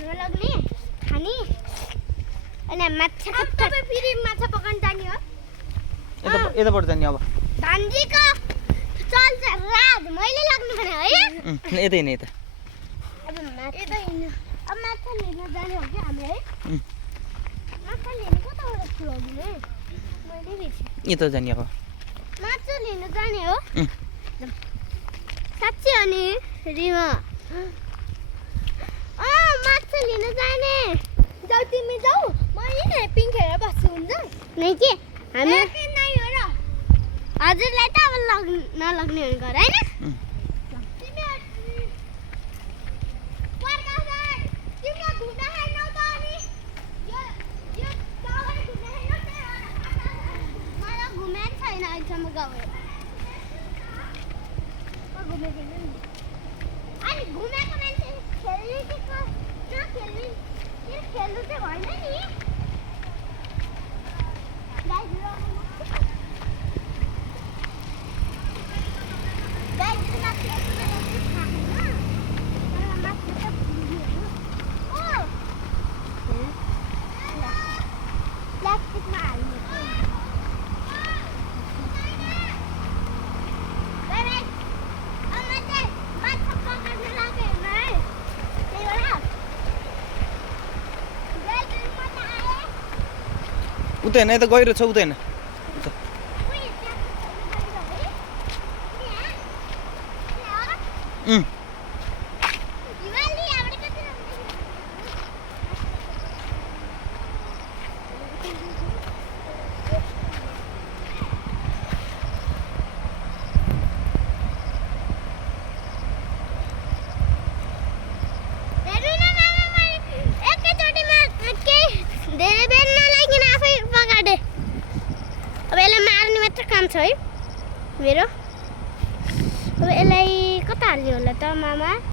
घरमा लग्ने खाने अनि माछा तपाईँ फेरि माछा पकाउन जाने हो यताबाट जाने अब भान्जीको चल्छ रात मैले लाग्नु भने है यतै हिँड्ने यता अब यता हिँड्नु अब माछा लिन जाने हो कि हामी है माछा लिनु कताबाट लग्ने मैले बिर्सेँ यता जाने अब माछा लिन जाने हो साँच्चै अनि रिमा माछा लिन जाने जाऊ तिमी जाऊ म यहीँ पिङ खेलेर बस्छु हुन्छ नै के हामी हजुरलाई त अब नलग्ने भनेको होइन मलाई घुमेको छैन अहिलेसम्म गएर अनि घुमेको मान्छे खेल्ने कि नखेल्ने खेल्नु चाहिँ भएन नि प्लास्टिकमा हाल्नु उता हेर्न यता गहिरो छ उता हेर्न अब यसलाई मार्ने मात्र काम छ है मेरो अब यसलाई कता हाल्ने होला त मामा